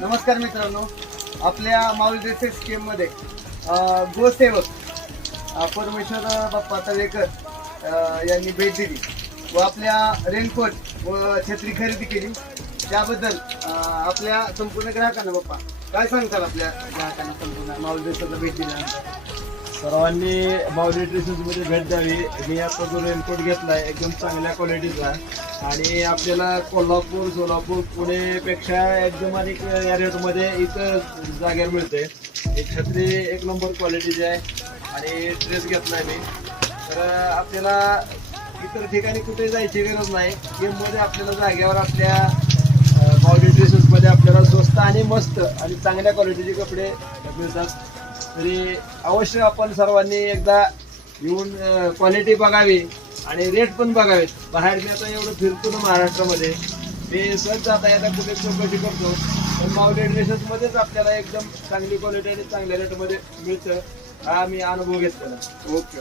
नमस्कार मित्रांनो, आपल्या माऊली ड्रेसेस स्कीम मध्ये गोसेवक परमेश्वर बाप्पा तळेकर यांनी भेट दिली व आपल्या रेनकोट व छत्री खरेदी केली. त्याबद्दल आपल्या संपूर्ण ग्राहकांना बाप्पा काय सांगताल? आपल्या ग्राहकांना संपूर्ण माऊली ड्रेसला भेट दिल्यानंतर सर्वांनी माऊली ड्रेसेस मध्ये भेट द्यावी. मी आता जो रेनकोट घेतलाय एकदम चांगल्या क्वालिटीचा आणि आपल्याला कोल्हापूर, सोलापूर, पुणेपेक्षा एकदम अनेक या रेटमध्ये इथं जागेवर मिळते. ही छत्री एक नंबर क्वालिटीची आहे आणि ड्रेस घेतलाय मी. तर आपल्याला इतर ठिकाणी कुठे जायची गरज नाही. गेममध्ये आपल्याला जागेवर आपल्या माऊली ड्रेसेसमध्ये आपल्याला स्वस्त आणि मस्त आणि चांगल्या क्वालिटीचे कपडे मिळतात. तरी अवश्य आपण सर्वांनी एकदा येऊन क्वालिटी बघावी आणि रेट पण बघावेत. बाहेर मी आता एवढं फिरतो ना महाराष्ट्रामध्ये, मी सहज आता याला कुठे चौकशी करतो, पण माऊली ड्रेसेसमध्येच आपल्याला एकदम चांगली क्वालिटी आणि चांगल्या रेटमध्ये मिळतं. हा मी अनुभव घेतलेला. ओके.